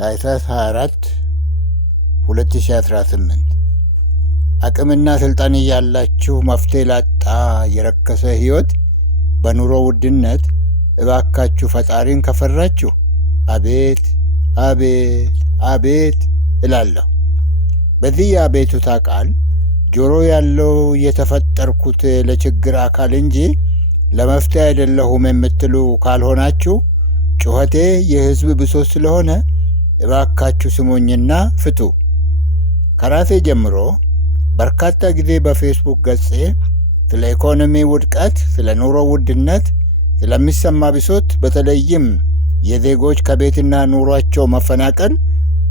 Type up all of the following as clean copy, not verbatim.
ታኅሳስ 24 2018 አቅምና ስልጣን እያላችሁ መፍትሄ ላጣ የረከሰ ሕይወት በኑሮ ውድነት እባካችሁ ፈጣሪን ከፈራችሁ አቤት አቤት አቤት እላለሁ። በዚህ የአቤቱታ ቃል ጆሮ ያለው የተፈጠርኩት ለችግር አካል እንጂ ለመፍትሄ አይደለሁም የምትሉ ካልሆናችሁ ጩኸቴ የሕዝብ ብሶት ስለሆነ እባካችሁ ስሙኝና ፍቱ። ከራሴ ጀምሮ በርካታ ጊዜ በፌስቡክ ገጼ ስለ ኢኮኖሚ ውድቀት፣ ስለ ኑሮ ውድነት ስለሚሰማ ብሶት፣ በተለይም የዜጎች ከቤትና ኑሯቸው መፈናቀል፣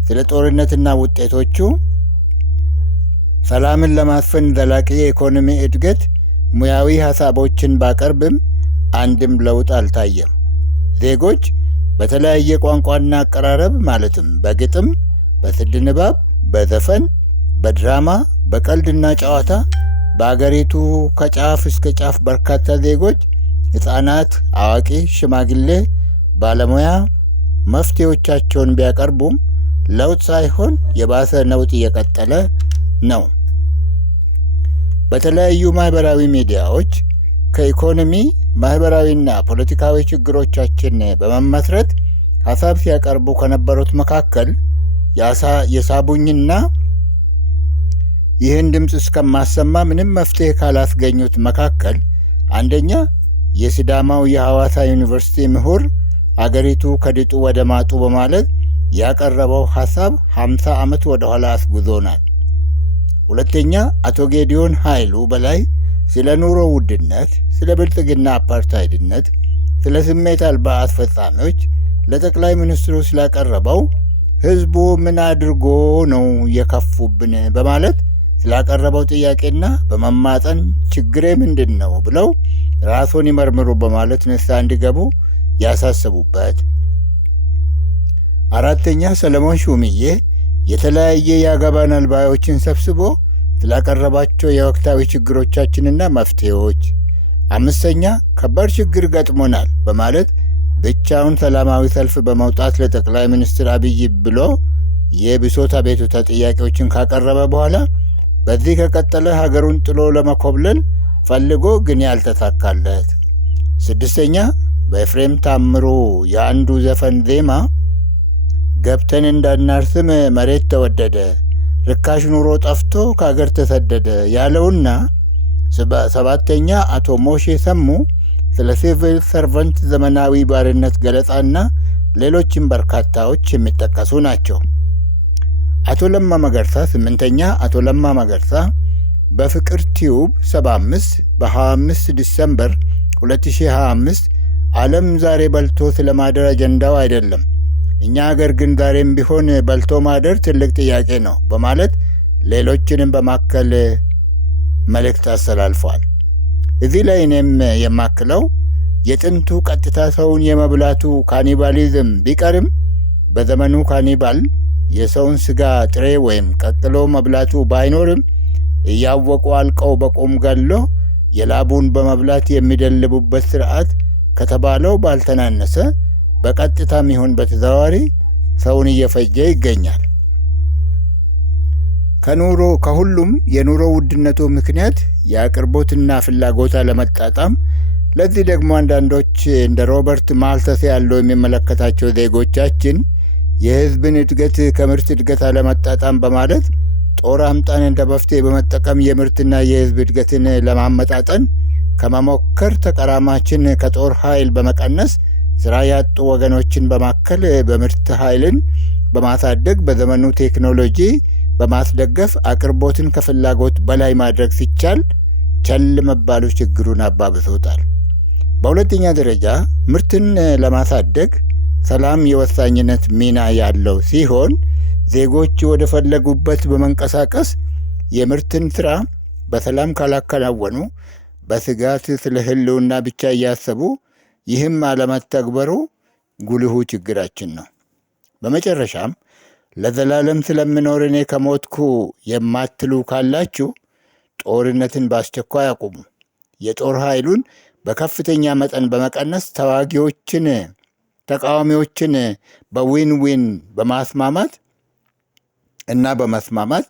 ስለ ጦርነትና ውጤቶቹ፣ ሰላምን ለማስፈን ዘላቂ የኢኮኖሚ እድገት ሙያዊ ሀሳቦችን ባቀርብም አንድም ለውጥ አልታየም። ዜጎች በተለያየ ቋንቋና አቀራረብ ማለትም በግጥም፣ በስድ ንባብ፣ በዘፈን፣ በድራማ፣ በቀልድና ጨዋታ በአገሪቱ ከጫፍ እስከ ጫፍ በርካታ ዜጎች ሕፃናት፣ አዋቂ፣ ሽማግሌ፣ ባለሙያ መፍትሄዎቻቸውን ቢያቀርቡም ለውጥ ሳይሆን የባሰ ነውጥ እየቀጠለ ነው። በተለያዩ ማህበራዊ ሚዲያዎች ከኢኮኖሚ ማህበራዊና ፖለቲካዊ ችግሮቻችን በመመስረት ሀሳብ ሲያቀርቡ ከነበሩት መካከል የሳቡኝና ይህን ድምፅ እስከማሰማ ምንም መፍትሄ ካላስገኙት መካከል አንደኛ የሲዳማው የሐዋሳ ዩኒቨርሲቲ ምሁር አገሪቱ ከድጡ ወደ ማጡ በማለት ያቀረበው ሀሳብ 50 ዓመት ወደ ኋላ አስጉዞናል። ሁለተኛ አቶ ጌዲዮን ኃይሉ በላይ ስለ ኑሮ ውድነት፣ ስለ ብልጽግና አፓርታይድነት፣ ስለ ስሜት አልባ አስፈጻሚዎች ለጠቅላይ ሚኒስትሩ ስላቀረበው ህዝቡ ምን አድርጎ ነው የከፉብን በማለት ስላቀረበው ጥያቄና በመማፀን ችግሬ ምንድን ነው ብለው ራስዎን ይመርምሩ በማለት ንስሐ እንዲገቡ ያሳሰቡበት። አራተኛ ሰለሞን ሹምዬ የተለያየ ያገባናል ባዮችን ሰብስቦ ስላቀረባቸው የወቅታዊ ችግሮቻችንና መፍትሄዎች። አምስተኛ ከባድ ችግር ገጥሞናል በማለት ብቻውን ሰላማዊ ሰልፍ በመውጣት ለጠቅላይ ሚኒስትር አብይ ብሎ የብሶት አቤቱታ ጥያቄዎችን ካቀረበ በኋላ በዚህ ከቀጠለ ሀገሩን ጥሎ ለመኮብለል ፈልጎ ግን ያልተሳካለት። ስድስተኛ በኤፍሬም ታምሩ የአንዱ ዘፈን ዜማ ገብተን እንዳናርስም መሬት ተወደደ፣ ርካሽ ኑሮ ጠፍቶ ከሀገር ተሰደደ ያለውና ሰባተኛ አቶ ሞሼ ሰሙ ስለ ሲቪል ሰርቨንት ዘመናዊ ባርነት ገለጻና ሌሎችም በርካታዎች የሚጠቀሱ ናቸው። አቶ ለማ መገርሳ ስምንተኛ አቶ ለማ መገርሳ በፍቅር ቲዩብ 75 በ25 ዲሰምበር 2025 ዓለም ዛሬ በልቶ ስለማደር አጀንዳው አይደለም፣ እኛ ሀገር ግን ዛሬም ቢሆን በልቶ ማደር ትልቅ ጥያቄ ነው በማለት ሌሎችንም በማከል መልእክት አስተላልፏል። እዚህ ላይ እኔም የማክለው የጥንቱ ቀጥታ ሰውን የመብላቱ ካኒባሊዝም ቢቀርም በዘመኑ ካኒባል የሰውን ስጋ ጥሬ ወይም ቀቅሎ መብላቱ ባይኖርም እያወቁ አልቀው በቁም ገሎ የላቡን በመብላት የሚደልቡበት ስርዓት ከተባለው ባልተናነሰ በቀጥታም ይሁን በተዘዋዋሪ ሰውን እየፈጀ ይገኛል። ከሁሉም የኑሮ ውድነቱ ምክንያት የአቅርቦትና ፍላጎት አለመጣጣም፣ ለዚህ ደግሞ አንዳንዶች እንደ ሮበርት ማልተስ ያሉ የሚመለከታቸው ዜጎቻችን የህዝብን እድገት ከምርት እድገት አለመጣጣም በማለት ጦር አምጣን እንደ መፍትሄ በመጠቀም የምርትና የህዝብ እድገትን ለማመጣጠን ከመሞከር ተቀራማችን ከጦር ኃይል በመቀነስ ስራ ያጡ ወገኖችን በማከል በምርት ኃይልን በማሳደግ በዘመኑ ቴክኖሎጂ በማስደገፍ አቅርቦትን ከፍላጎት በላይ ማድረግ ሲቻል ቸል መባሉ ችግሩን አባብሶታል። በሁለተኛ ደረጃ ምርትን ለማሳደግ ሰላም የወሳኝነት ሚና ያለው ሲሆን ዜጎች ወደ ፈለጉበት በመንቀሳቀስ የምርትን ስራ በሰላም ካላከናወኑ በስጋት ስለ ህልውና ብቻ እያሰቡ ይህም አለመተግበሩ ጉልሁ ችግራችን ነው። በመጨረሻም ለዘላለም ስለምኖር እኔ ከሞትኩ የማትሉ ካላችሁ ጦርነትን በአስቸኳይ አቁሙ። የጦር ኃይሉን በከፍተኛ መጠን በመቀነስ ተዋጊዎችን ተቃዋሚዎችን በዊን ዊን በማስማማት እና በመስማማት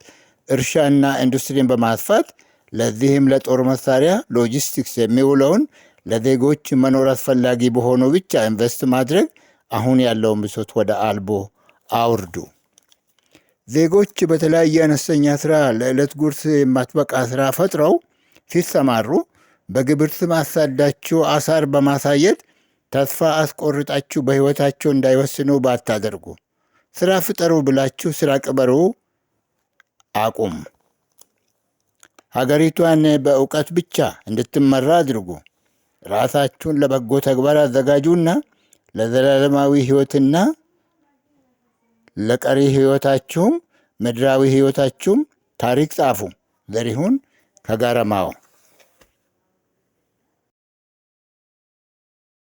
እርሻና ኢንዱስትሪን በማስፋት ለዚህም ለጦር መሳሪያ ሎጂስቲክስ የሚውለውን ለዜጎች መኖር አስፈላጊ በሆነው ብቻ ኢንቨስት ማድረግ አሁን ያለውን ብሶት ወደ አልቦ አውርዱ። ዜጎች በተለያየ አነስተኛ ስራ ለዕለት ጉርስ የማትበቃ ስራ ፈጥረው ሲሰማሩ በግብር ስም አሳዳችሁ አሳር በማሳየት ተስፋ አስቆርጣችሁ በሕይወታቸው እንዳይወስኑ ባታደርጉ፣ ስራ ፍጠሩ ብላችሁ ስራ ቅበሩ አቁም። ሀገሪቷን በእውቀት ብቻ እንድትመራ አድርጉ። ራሳችሁን ለበጎ ተግባር አዘጋጁና ለዘላለማዊ ሕይወትና ለቀሪ ሕይወታችሁም ምድራዊ ሕይወታችሁም ታሪክ ጻፉ። ዘሪሁን ከጋረማው